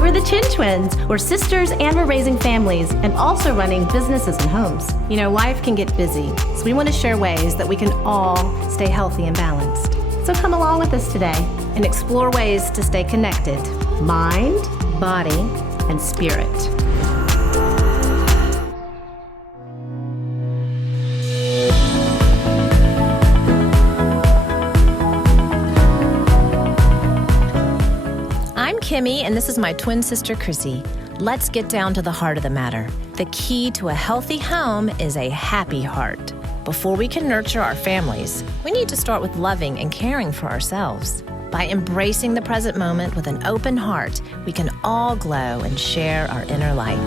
We're the ChinTwins. We're sisters and we're raising families and also running businesses and homes. You know, life can get busy, so we want to share ways that we can all stay healthy and balanced. So come along with us today and explore ways to stay connected, mind, body, and spirit. I'm Kimmy, and this is my twin sister, Crissy. Let's get down to the heart of the matter. The key to a healthy home is a happy heart. Before we can nurture our families, we need to start with loving and caring for ourselves. By embracing the present moment with an open heart, we can all glow and share our inner light.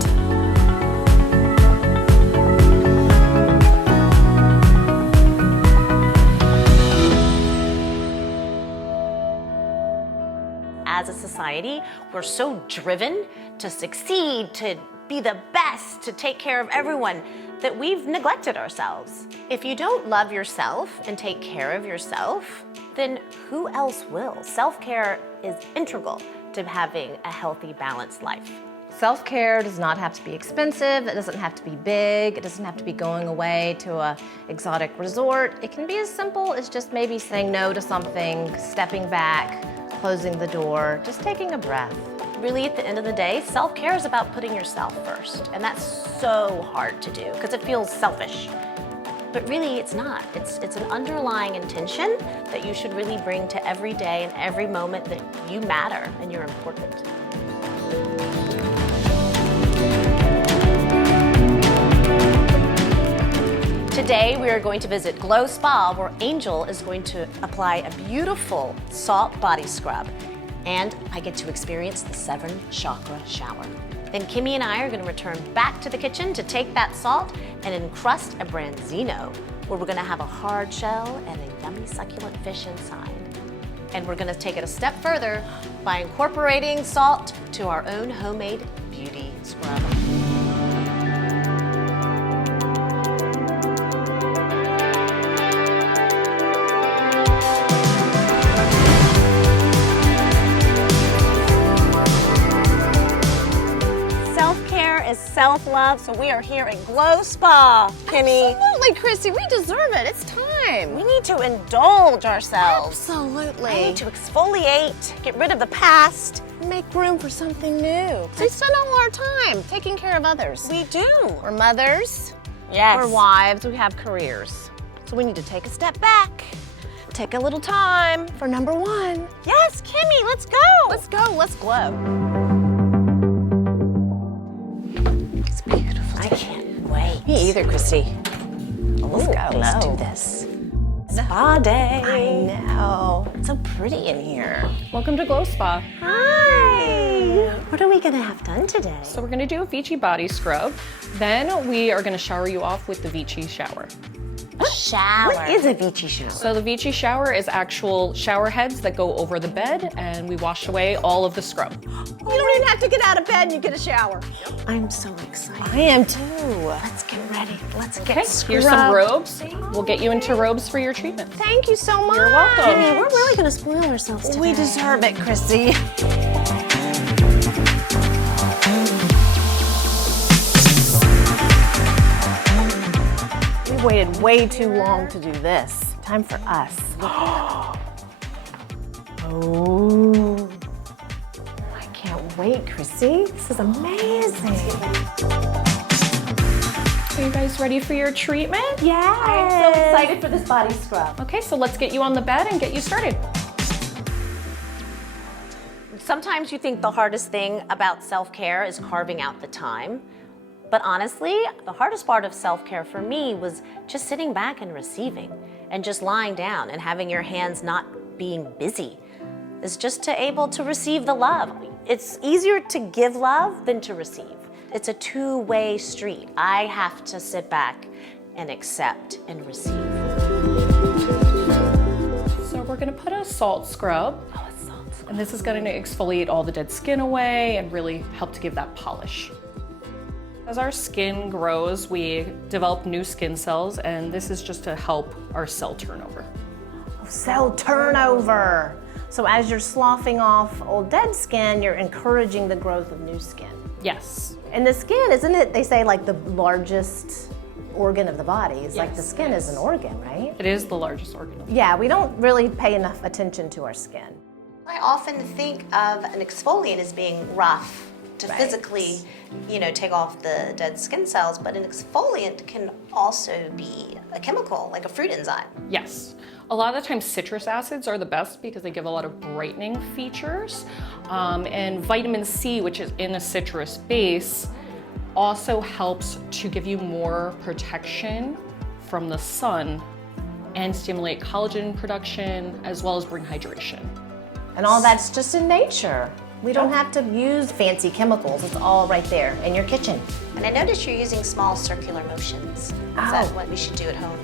As a society, we're so driven to succeed, to be the best, to take care of everyone, that we've neglected ourselves. If you don't love yourself and take care of yourself, then who else will? Self-care is integral to having a healthy, balanced life. Self-care does not have to be expensive, it doesn't have to be big, it doesn't have to be going away to an exotic resort. It can be as simple as just maybe saying no to something, stepping back, closing the door, just taking a breath. Really, at the end of the day, self-care is about putting yourself first, and that's so hard to do because it feels selfish. But really, it's not. It's an underlying intention that you should really bring to every day and every moment that you matter and you're important. Today, we are going to visit Glow Spa, where Angel is going to apply a beautiful salt body scrub. And I get to experience the 7 chakra shower. Then Kimmy and I are going to return back to the kitchen to take that salt and encrust a branzino, where we're going to have a hard shell and a yummy succulent fish inside. And we're going to take it a step further by incorporating salt to our own homemade beauty scrub. Is self-love, so we are here at Glow Spa, Kimmy. Absolutely, Crissy, we deserve it. It's time. We need to indulge ourselves. Absolutely. We need to exfoliate, get rid of the past. Make room for something new. We spend all our time taking care of others. We do. We're mothers. Yes. We're wives. We have careers. So we need to take a step back. Take a little time for number 1. Yes, Kimmy, let's go. Let's go. Let's glow. I can't wait. Me either, Crissy. Let's go. Let's do this. Spa day. I know. It's so pretty in here. Welcome to Glow Spa. Hi. What are we going to have done today? So we're going to do a Vichy body scrub. Then we are going to shower you off with the Vichy shower. Shower. What is a Vichy shower? So the Vichy shower is actual shower heads that go over the bed, and we wash away all of the scrub. You don't even have to get out of bed and you get a shower. I'm so excited. I am too. Let's get ready. Let's get Okay, scrubbed. here's some robes. We'll get you into robes for your treatment. Thank you so much. You're welcome. Kimmy, we're really going to spoil ourselves today. We deserve it, Crissy. We waited way too long to do this. Time for us. Oh. I can't wait, Crissy. This is amazing. Are you guys ready for your treatment? Yes. I'm so excited for this body scrub. Okay, so let's get you on the bed and get you started. Sometimes you think the hardest thing about self-care is carving out the time. But honestly, the hardest part of self-care for me was just sitting back and receiving and just lying down and having your hands not being busy. It's just to able to receive the love. It's easier to give love than to receive. It's a two-way street. I have to sit back and accept and receive. So we're gonna put a salt scrub. Oh, it's salt scrub. And this is going to exfoliate all the dead skin away and really help to give that polish. As our skin grows, we develop new skin cells, and this is just to help our cell turnover. Cell turnover. So as you're sloughing off old dead skin, you're encouraging the growth of new skin. Yes. And the skin, isn't it, they say like the largest organ of the body? It's like the Yes, skin it is an organ, right? It is the largest organ. Yeah, we don't really pay enough attention to our skin. I often think of an exfoliant as being rough to Right. physically, take off the dead skin cells, but an exfoliant can also be a chemical, like a fruit enzyme. Yes. A lot of the times citrus acids are the best because they give a lot of brightening features. And vitamin C, which is in a citrus base, also helps to give you more protection from the sun and stimulate collagen production as well as bring hydration. And all that's just in nature. We don't have to use fancy chemicals. It's all right there in your kitchen. And I noticed you're using small circular motions. Is that what we should do at home?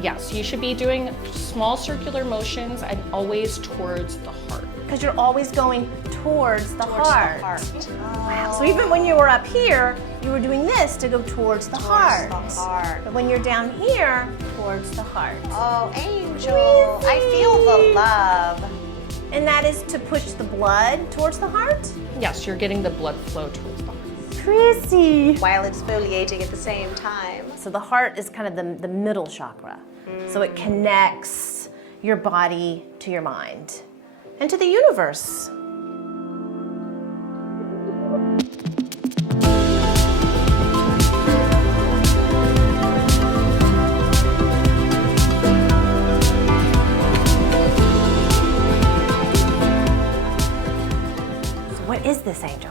Yes, you should be doing small circular motions and always towards the heart. Because you're always going towards the heart. Wow. So even when you were up here, you were doing this to go towards the heart. The heart. But when you're down here, towards the heart. Oh, Angel, I feel the love. And that is to push the blood towards the heart? Yes, you're getting the blood flow towards the heart. Crissy. While exfoliating at the same time. So the heart is kind of the middle chakra. So it connects your body to your mind and to the universe. So what is this, Angel?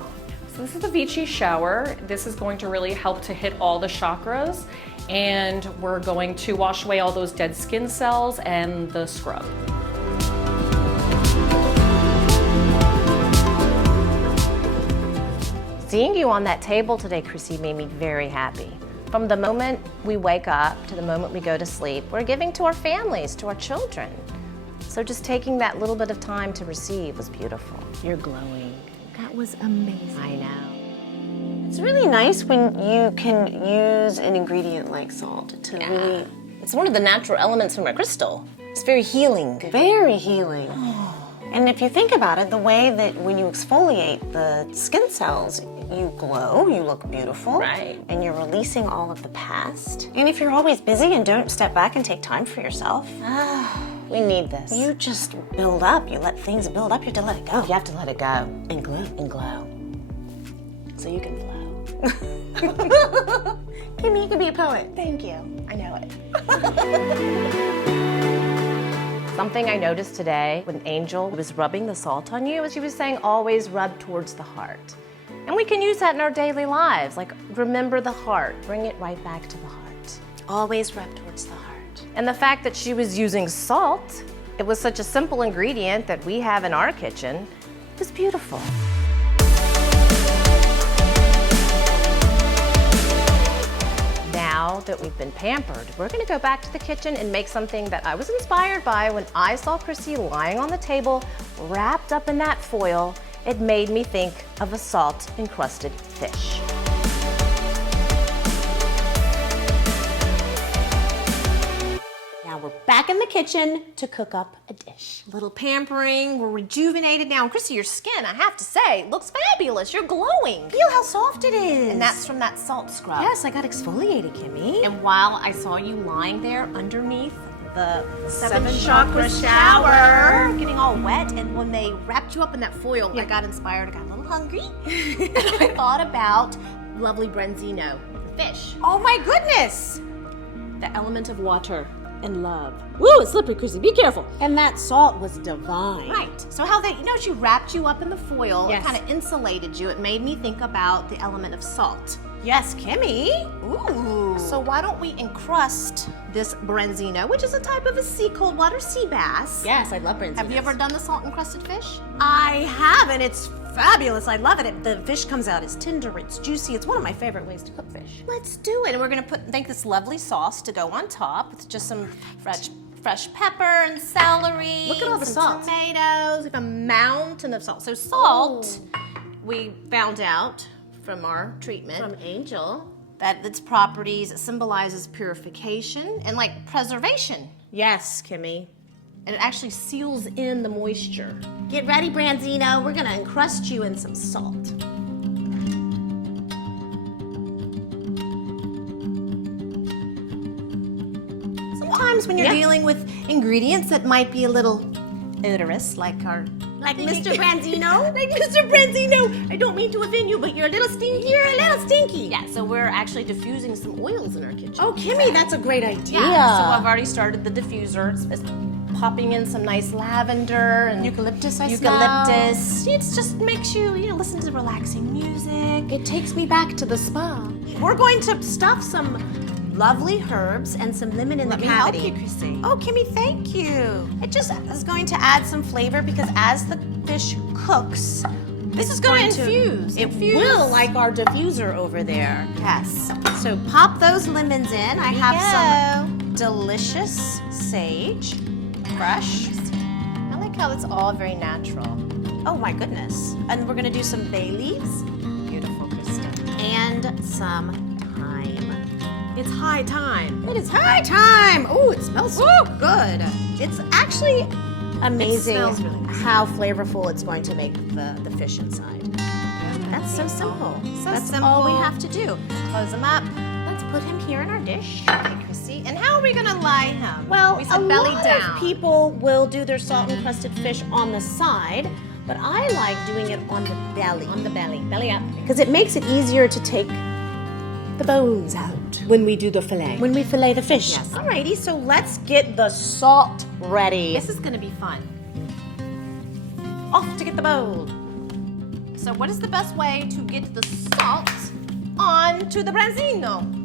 So this is the Vici shower. This is going to really help to hit all the chakras, and we're going to wash away all those dead skin cells and the scrub. Seeing you on that table today, Crissy, made me very happy. From the moment we wake up to the moment we go to sleep, we're giving to our families, to our children. So just taking that little bit of time to receive was beautiful. You're glowing. That was amazing. I know. It's really nice when you can use an ingredient like salt to really, It's one of the natural elements from a crystal. It's very healing. very healing. And if you think about it, the way that when you exfoliate the skin cells, you glow, you look beautiful. Right. And you're releasing all of the past. And if you're always busy and don't step back and take time for yourself, We need this. you just build up. You let things build up. You have to let it go. You have to let it go And glow. and glow. So you can flow. Kimmy, you can be a poet. Thank you. I know it. Something I noticed today when Angel was rubbing the salt on you is she was saying always rub towards the heart. And we can use that in our daily lives. Like remember the heart, bring it right back to the heart. Always rub towards the heart. And the fact that she was using salt, it was such a simple ingredient that we have in our kitchen, was beautiful. Now that we've been pampered, we're gonna go back to the kitchen and make something that I was inspired by when I saw Crissy lying on the table, wrapped up in that foil. It made me think of a salt-encrusted fish. Now we're back in the kitchen to cook up a dish. Little pampering, we're rejuvenated now. And Crissy, your skin, I have to say, looks fabulous. You're glowing. Feel how soft it is. And that's from that salt scrub. Yes, I got exfoliated, Kimmy. And while I saw you lying there underneath the seven chakra chakra shower, getting all wet, and when they wrapped you up in that foil, I got inspired, I got a little hungry, and I thought about lovely Brenzino, the fish. Oh my goodness! The element of water and love. Woo, it's slippery, Crissy, be careful. And that salt was divine. Right, so how they, she wrapped you up in the foil, Yes. it kind of insulated you. It made me think about the element of salt. Yes, Kimmy. Ooh. So why don't we encrust this Brenzino, which is a type of a cold water sea bass. Yes, I love Brenzino. Have you ever done the salt encrusted fish? I have, and it's fabulous. I love it. The fish comes out, it's tender, it's juicy. It's one of my favorite ways to cook fish. Let's do it. And we're gonna make this lovely sauce to go on top with just some fresh pepper and celery. Look at all the some salt. tomatoes. We have a mountain of salt. So salt, we found out from our treatment. From Angel. That its properties symbolizes purification and like preservation. Yes, Kimmy. And it actually seals in the moisture. Get ready, Branzino. We're gonna encrust you in some salt. Sometimes when you're dealing with ingredients that might be a little odorous, like our Like Mr. Branzino? Like Mr. Branzino! I don't mean to offend you, but you're a little stinky. You're a little stinky. yeah, so we're actually diffusing some oils in our kitchen. Oh, Kimmy, that's a great idea. Yeah, so I've already started the diffuser. It's popping in some nice lavender and Eucalyptus, I eucalyptus. It just makes you, listen to relaxing music. It takes me back to the spa. We're going to stuff some lovely herbs and some lemon in Let the me help cavity. you, Crissy. Oh, Kimmy, thank you. It just is going to add some flavor because as the fish cooks, This is going to infuse. It will, like our diffuser over there. Yes. So pop those lemons in. I have some delicious sage, fresh. I like how it's all very natural. Oh my goodness. And we're gonna do some bay leaves Beautiful, Kristen. and some thyme. It's high time. It is high time. Oh, it smells so good. It's actually amazing smells really nice. how flavorful it's going to make the fish inside. That's so simple. That's all we have to do. Close them up. Let's put him here in our dish. Okay, Krissy. And how are we gonna lie him? Well, we a said belly lot down. of people will do their salt encrusted fish on the side, but I like doing it on the belly. On the belly up. Because it makes it easier to take the bones out When we do the fillet. when we fillet the fish. Yes. Alrighty, so let's get the salt ready. This is gonna be fun. Off to get the bowl. So what is the best way to get the salt onto the branzino?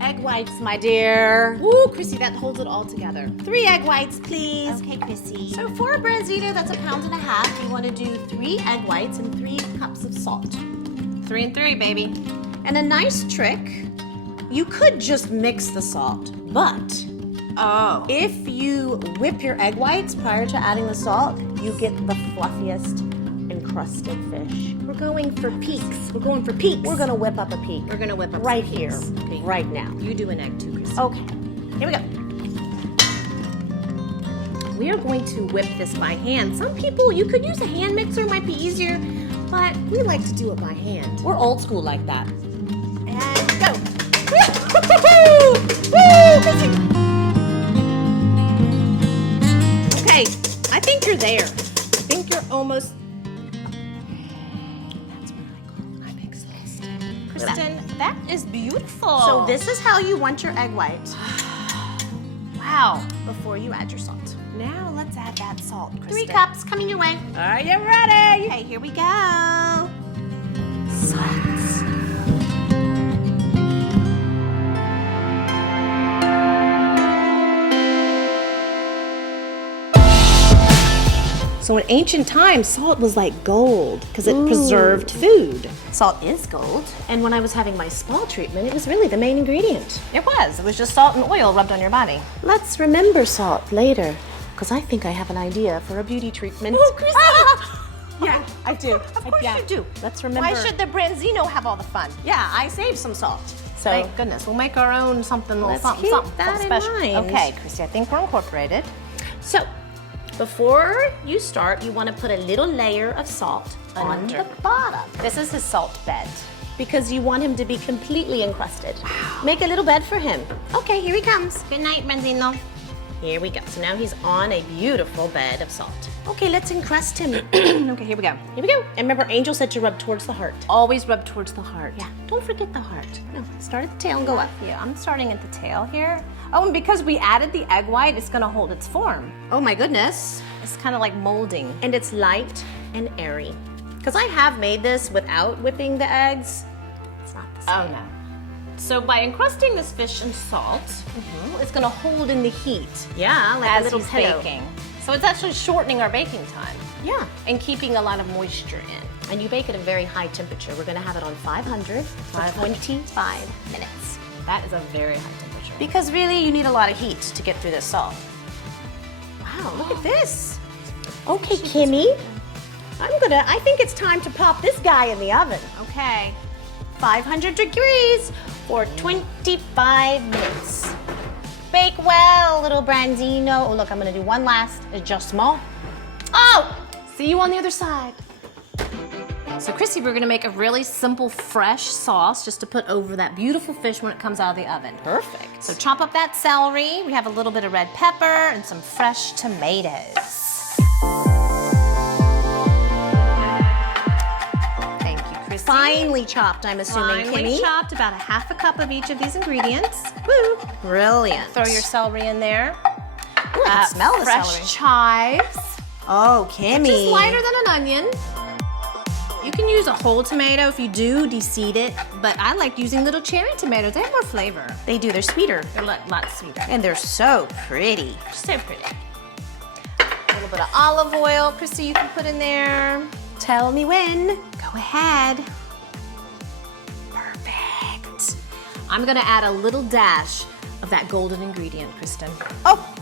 Egg whites, my dear. Ooh, Krissy, that holds it all together. 3 egg whites, please. Okay, Krissy. So for a branzino, that's 1.5 pounds, you want to do 3 egg whites and 3 cups of salt. 3 and 3, baby. And a nice trick, you could just mix the salt, but Oh. if you whip your egg whites prior to adding the salt, you get the fluffiest encrusted fish. We're going for peaks. We're going for peaks. We're gonna whip up a peak. We're gonna whip up right some here, peaks. Okay. right now. You do an egg too, Krissy. Okay, here we go. We are going to whip this by hand. Some people, you could use a hand mixer, might be easier, but we like to do it by hand. We're old school like that. And go. Okay, I think you're there. I think you're almost. That's what I call I'm exhausted. Kristen, that is beautiful. So this is how you want your egg whites wow. before you add your salt. Now let's add that salt, Kristen. 3 cups coming your way. Are you ready? Okay, here we go. Salt. So in ancient times, salt was like gold because it preserved food. Salt is gold. And when I was having my spa treatment, it was really the main ingredient. It was. It was just salt and oil rubbed on your body. Let's remember salt later, because I think I have an idea for a beauty treatment. Oh, Krissy! Yeah, I do. Of course you do. Let's remember. Why should the branzino have all the fun? Yeah, I saved some salt. So Thank goodness. We'll make our own something, Let's something, keep something, that something in special. mind. Okay, Krissy, I think we're incorporated. So, before you start, you want to put a little layer of salt on the bottom This is his salt bed. because you want him to be completely encrusted. Make a little bed for him. Okay, here he comes. Good night, branzino. Here we go. So now he's on a beautiful bed of salt. Okay, let's encrust him. Okay, here we go. Here we go. And remember, Angel said to rub towards the heart. Always rub towards the heart. Yeah, don't forget the heart. No, start at the tail and go up. Yeah, I'm starting at the tail here. Oh, and because we added the egg white, it's gonna hold its form. Oh my goodness. It's kind of like molding. And it's light and airy. Because I have made this without whipping the eggs. It's not the same. Oh no. So by encrusting this fish in salt, it's gonna hold in the heat Yeah, like as a little he's pillow. baking. So it's actually shortening our baking time Yeah. and keeping a lot of moisture in. And you bake at a very high temperature. We're gonna have it on 500 for 25 minutes. That is a very high temperature. Because really, you need a lot of heat to get through this salt. Wow, look at this. Okay, Kimmy. I think it's time to pop this guy in the oven. Okay. 500 degrees for 25 minutes. Bake well, little branzino. Oh, look, I'm gonna do one last adjustment. Oh, see you on the other side. So Crissy, we're gonna make a really simple fresh sauce just to put over that beautiful fish when it comes out of the oven. Perfect. So chop up that celery. We have a little bit of red pepper and some fresh tomatoes. Thank you, Crissy. Finely chopped, I'm assuming, Finely Kimmy. chopped, about a half a cup of each of these ingredients. Woo! Brilliant. Throw your celery in there. Ooh, I can smell the fresh celery. chives. Oh, Kimmy. Just lighter than an onion. You can use a whole tomato if you do de-seed it, but I like using little cherry tomatoes. They have more flavor. They do, they're sweeter. They're a lot sweeter. And they're so pretty. So pretty. A little bit of olive oil, Crissy, you can put in there. Tell me when. Go ahead. Perfect. I'm gonna add a little dash of that golden ingredient, Kristen. Oh,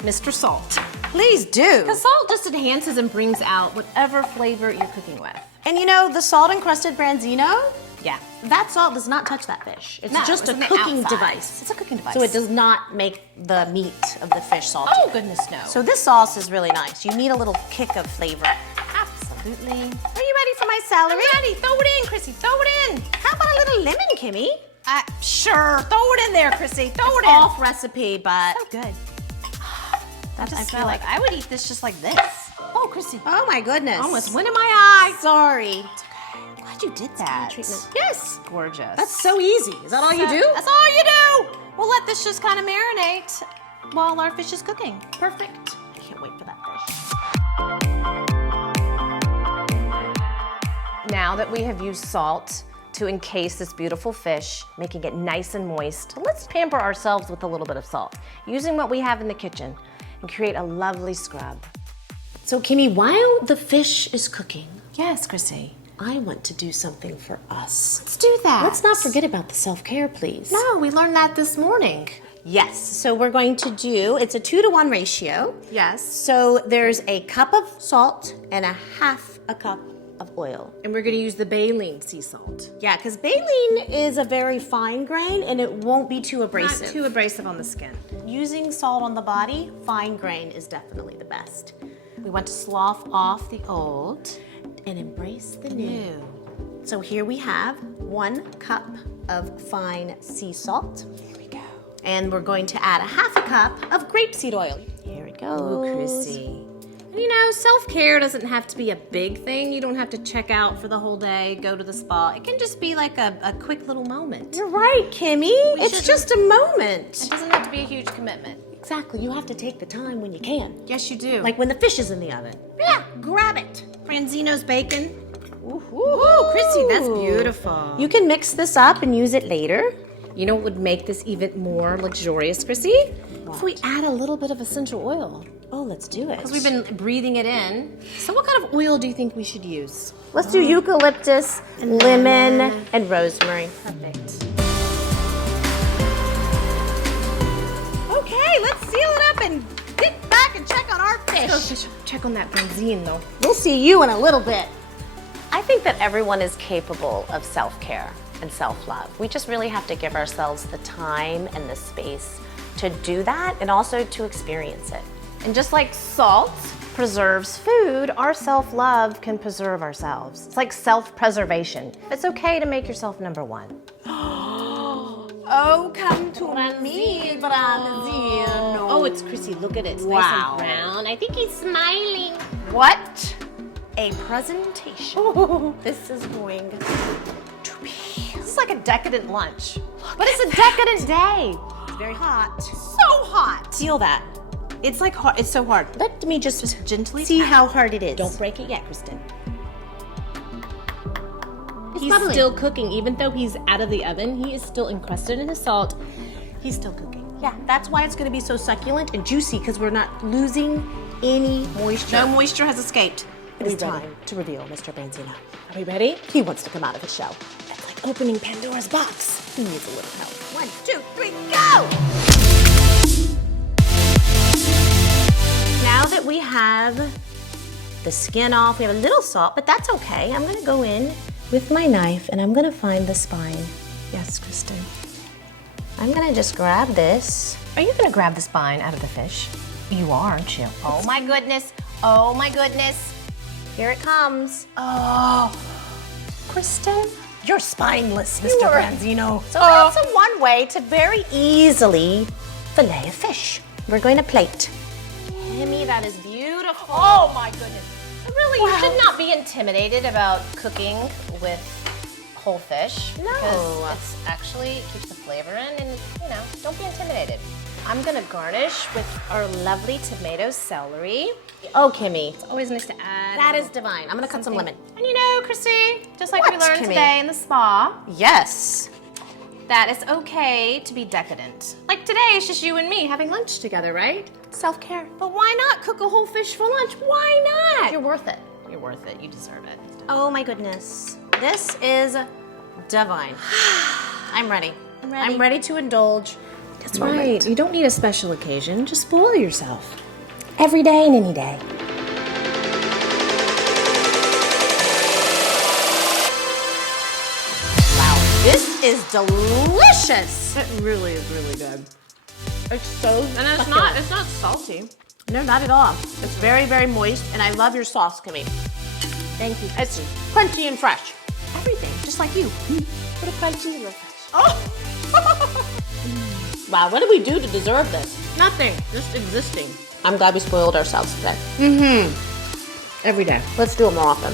Mr. Salt. please do. The salt just enhances and brings out whatever flavor you're cooking with. And you know, the salt encrusted branzino, Yeah. that salt does not touch that fish. It's No, just it's a on the cooking outside. device. It's a cooking device. So it does not make the meat of the fish salty. Oh, goodness, no. So this sauce is really nice. You need a little kick of flavor. Absolutely. Are you ready for my celery? I'm ready. Throw it in, Crissy. Throw it in. How about a little lemon, Kimmy? Sure. Throw it in there, Crissy. Throw it in. Off recipe, but So good. that's, I I feel feel like like. I would eat this just like this. Oh, Crissy. Oh my goodness. Almost went in my eye. Sorry. Glad you did that. treatment. Yes. Gorgeous. That's so easy. Is that all you do? That's all you do. We'll let this just kind of marinate while our fish is cooking. Perfect. I can't wait for that fish. Now that we have used salt to encase this beautiful fish, making it nice and moist, let's pamper ourselves with a little bit of salt, using what we have in the kitchen, and create a lovely scrub. So Kimmy, while the fish is cooking, Yes, Crissy. I want to do something for us. Let's do that. Let's not forget about the self-care, please. No, we learned that this morning. Yes, so we're going to do, it's a 2-to-1 ratio. Yes. So there's a cup of salt and a half a cup of oil. And we're gonna use the baleen sea salt. Yeah, because baleen is a very fine grain and it won't be too abrasive. Not too abrasive on the skin. Using salt on the body, fine grain is definitely the best. We want to slough off the old. And embrace the new. So here we have 1 cup of fine sea salt. Here we go. And we're going to add a half a cup of grapeseed oil. Here it goes. Oh, Crissy. And you know, self-care doesn't have to be a big thing. You don't have to check out for the whole day, go to the spa. It can just be like a quick little moment. You're right, Kimmy. It's shouldn't- just a moment. It doesn't have to be a huge commitment. Exactly. You have to take the time when you can. Yes, you do. Like when the fish is in the oven. yeah, grab it. Branzino's bacon. Ooh, Crissy, that's beautiful. You can mix this up and use it later. You know what would make this even more luxurious, Crissy? If we add a little bit of essential oil. Oh, let's do it. Because we've been breathing it in. So what kind of oil do you think we should use? Let's do eucalyptus, lemon, and rosemary. Perfect. Okay, let's seal it up and get back and check on our fish. Check on that branzino. We'll see you in a little bit. I think that everyone is capable of self-care and self-love. We just really have to give ourselves the time and the space to do that and also to experience it. And just like salt preserves food, our self-love can preserve ourselves. It's like self-preservation. It's okay to make yourself number one. Oh, come to me, Branzino. Oh, it's Crissy. Look at it. It's Wow. nice and brown. I think he's smiling. What a presentation this is going to be. This is like a decadent lunch. But it's a decadent day. It's very hot. So hot. Feel that. It's like hard. It's so hard. Let me just Gently see tap. how hard it is. Don't break it yet, Kristen. He's bubbling. still cooking. Even though he's out of the oven, he is still encrusted in his salt. He's still cooking. Yeah, that's why it's going to be so succulent and juicy because we're not losing any moisture. No moisture has escaped. It is time to reveal Mr. Branzino. Are we ready? He wants to come out of his shell. It's like opening Pandora's box. He needs a little help. 1, 2, 3, go! Now that we have the skin off, we have a little salt, but that's okay. I'm gonna go in with my knife and I'm gonna find the spine. Yes, Kristen. I'm gonna just grab this. Are you gonna grab the spine out of the fish? You are, aren't you? Oh my goodness. Oh my goodness. Here it comes. Oh, Kristen, you're spineless, Mr. Branzino. So Oh. that's one way to very easily fillet a fish. We're going to plate. Kimmy, that is beautiful. Oh my goodness. Really, you should not be intimidated about cooking with whole fish. No. Because it's actually keeps the flavor in and, you know, don't be intimidated. I'm gonna garnish with our lovely tomato celery. Oh, Kimmy, It's always nice to add. that is divine. I'm gonna cut some lemon. And you know, Crissy, just like we What, learned Kimmy? today in the spa, Yes. that it's okay to be decadent. Like today, it's just you and me having lunch together, right? Self-care. But why not cook a whole fish for lunch? Why not? You're worth it. You're worth it. You deserve it. Oh my goodness. This is divine. I'm ready. I'm ready to indulge. That's right. You don't need a special occasion. Just spoil yourself. Every day and any day. Wow, this is delicious. It really is really good. It's so And it's not salty. No, not at all. It's very, very moist, and I love your sauce, Kimmy. Thank you. It's crunchy and fresh. everything, just like you. What a crunchy little fish. Oh! Wow, what did we do to deserve this? Nothing, just existing. I'm glad we spoiled ourselves today. Every day. Let's do it more often.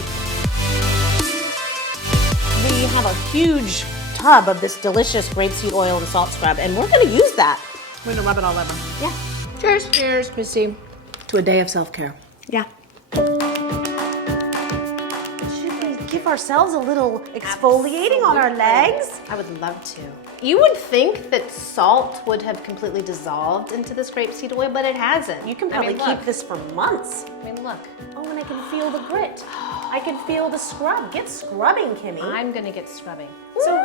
We have a huge tub of this delicious grapeseed oil and salt scrub, and we're gonna use that. We're gonna rub it all over. Yeah. Cheers, cheers, Crissy, to a day of self-care. Yeah. Should we give ourselves a little exfoliating on our legs? I would love to. You would think that salt would have completely dissolved into this grapeseed oil, but it hasn't. You can probably look. keep this for months. I mean, look. Oh, and I can feel the grit. I can feel the scrub. Get scrubbing, Kimmy. I'm gonna get scrubbing. So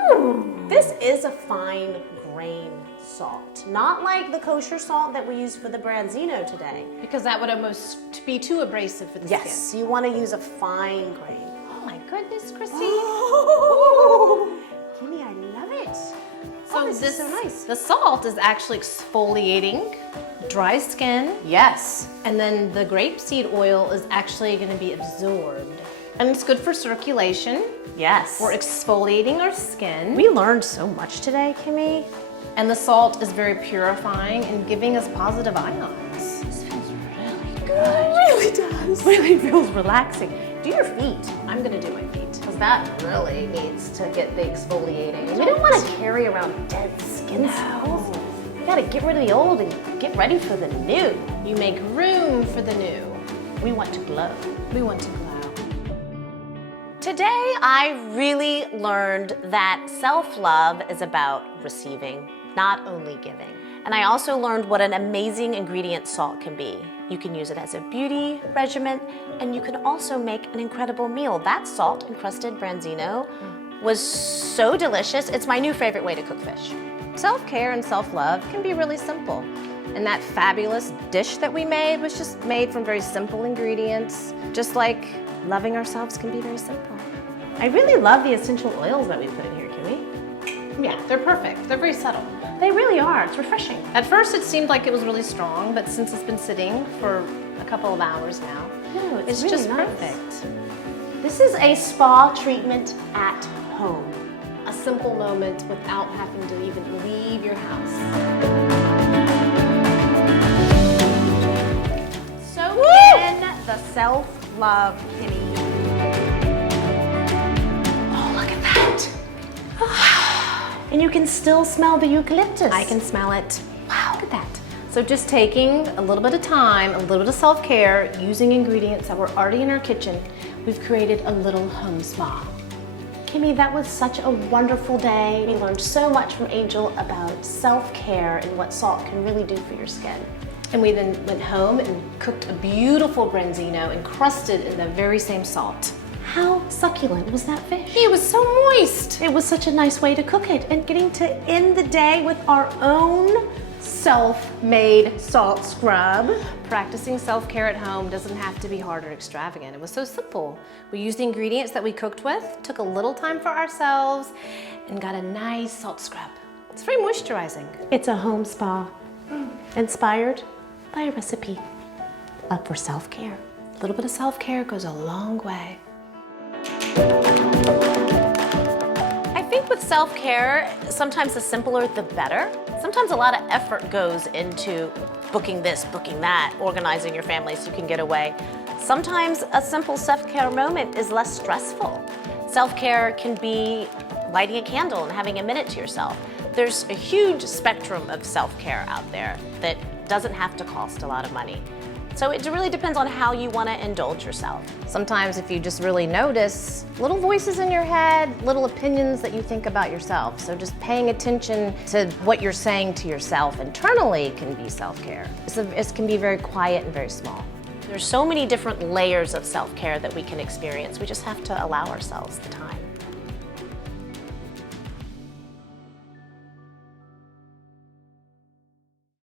this is a fine grain salt, not like the kosher salt that we use for the branzino today. Because that would almost be too abrasive for the Yes, you want to use a fine grain. skin. Oh my goodness, Crissy. Oh, Kimmy, I love it. So this is so nice. The salt is actually exfoliating dry skin, Yes. and then the grapeseed oil is actually going to be absorbed. And it's good for circulation. Yes. We're exfoliating our skin. We learned so much today, Kimmy. And the salt is very purifying and giving us positive ions. This feels really good. It really does. Really feels relaxing. Do your feet. I'm going to do my feet. Because that really needs to get the exfoliating. We don't want to carry around dead skin cells. We gotta get rid of the old and get ready for the new. You make room for the new. We want to glow. We want to glow. Today, I really learned that self-love is about receiving, not only giving. And I also learned what an amazing ingredient salt can be. You can use it as a beauty regimen, and you can also make an incredible meal. That salt-encrusted branzino was so delicious. It's my new favorite way to cook fish. Self-care and self-love can be really simple. And that fabulous dish that we made was just made from very simple ingredients, just like loving ourselves can be very simple. I really love the essential oils that we put in here, Kimmy. Yeah, they're perfect. They're very subtle. They really are. It's refreshing. At first it seemed like it was really strong, but since it's been sitting for a couple of hours now, No, it's really just nice. perfect. This is a spa treatment at home. A simple moment without having to even leave your house. So in the self-love, Kimmy. Oh, look at that. And you can still smell the eucalyptus. I can smell it. Wow, look at that. So just taking a little bit of time, a little bit of self-care, using ingredients that were already in our kitchen, we've created a little home spa. Kimmy, that was such a wonderful day. We learned so much from Angel about self-care and what salt can really do for your skin. And we then went home and cooked a beautiful branzino encrusted in the very same salt. How succulent was that fish? It was so moist. It was such a nice way to cook it, and getting to end the day with our own self-made salt scrub. Practicing self-care at home doesn't have to be hard or extravagant. It was so simple. We used the ingredients that we cooked with, took a little time for ourselves, and got a nice salt scrub. It's very moisturizing. It's a home spa inspired by a recipe for self-care. A little bit of self-care goes a long way. I think with self-care, sometimes the simpler the better. Sometimes a lot of effort goes into booking this, booking that, organizing your family so you can get away. Sometimes a simple self-care moment is less stressful. Self-care can be lighting a candle and having a minute to yourself. There's a huge spectrum of self-care out there that doesn't have to cost a lot of money. So it really depends on how you want to indulge yourself. Sometimes if you just really notice little voices in your head, little opinions that you think about yourself. So just paying attention to what you're saying to yourself internally can be self-care. It can be very quiet and very small. There's so many different layers of self-care that we can experience. We just have to allow ourselves the time.